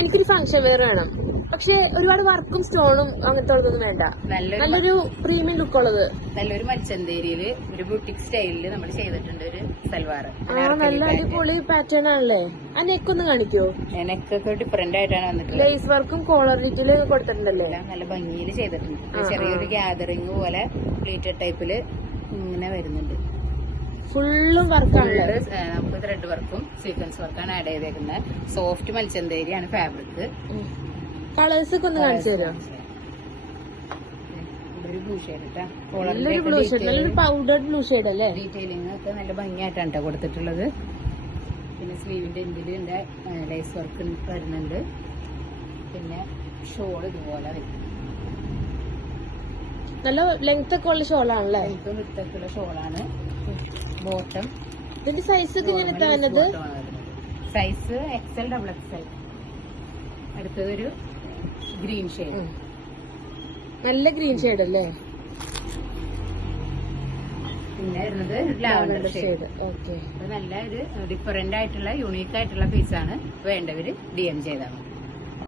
എനിക്കൊരു function wear വേണം. പക്ഷെ ഒരുപാട് വർക്കും സ്റ്റോണും അങ്ങനത്തെ ഉള്ളതൊന്നും വേണ്ട. നല്ലൊരു പ്രീമിയം ലുക്ക് ഉള്ളത്. നല്ലൊരു മൽച്ചന്തേരിയില് ഒരു ബുട്ടിക് സ്റ്റൈലില് നമ്മൾ ചെയ്തിട്ടുണ്ട് ഒരു സൽവാർ. നല്ല അടിപൊളി പാറ്റേൺ ആണല്ലേ. ആ നെക്കൊന്ന് കാണിക്കോ? നെക്കൊക്കെ ഡിഫറെന്റ് ആയിട്ടാണ് വന്നിട്ടുള്ളത്. ലേസ് വർക്കും കോളർ ഡീറ്റെയിലും കൊടുത്തിട്ടുണ്ടല്ലേ. നല്ല ഭംഗിയിൽ ചെയ്തിട്ടുണ്ട്. ചെറിയൊരു ഗ്യാതറിംഗ് പോലെ പ്ലീറ്റഡ് ടൈപ്പില് ഇങ്ങനെ വരുന്നുണ്ട്. ഫുള്ളും വർക്കാണ്. നമുക്ക് ത്രെഡ് വർക്കും സീക്വൻസ് വർക്കാണ് ആഡ് ചെയ്തേക്കുന്നത്. Soft മൽച്ചന്തേരിയാണ് fabric. കളേഴ്സ് ഒക്കെ ഒന്ന് കാണിച്ചു തരാം. നല്ലൊരു ബ്ലൂ ഷെയ്ഡ്, നല്ലൊരു പൗഡർഡ് ബ്ലൂ ഷെയ്ഡ് അല്ലേ. ഡീറ്റെയിലിംഗ് ഒക്കെ നല്ല ഭംഗിയായിട്ടാണ് കേട്ടോ കൊടുത്തിട്ടുള്ളത്. പിന്നെ സ്ലീവിന്റെ എൻഡില് ലേസ് വർക്ക് വരുന്നുണ്ട്. പിന്നെ ഷോൾ ഇതുപോലെ വരും. നല്ല ലെങ്ത് ഒക്കെ ഉള്ള ഷോളാണല്ലേ. ലെങ്ത്തും വിട്ടൊക്കെയുള്ള ഷോളാണ്. ബോട്ടം ഇതിന്റെ സൈസ് ഒക്കെ ഇങ്ങനെ തന്നത്. Size XL double XL. അടുത്തതൊരു ഗ്രീൻ ഷെയ്ഡ്. നല്ല ഗ്രീൻ ഷെയ്ഡ് അല്ലേ. പിന്നെ വരുന്നത് ലാവൻഡർ ഷെയ്ഡ്. ഓക്കെ, നല്ല ഒരു ഡിഫറെന്റ് ആയിട്ടുള്ള യൂണീക്ക് ആയിട്ടുള്ള പീസാണ്. വേണ്ടവര് DM ചെയ്താൽ മതി.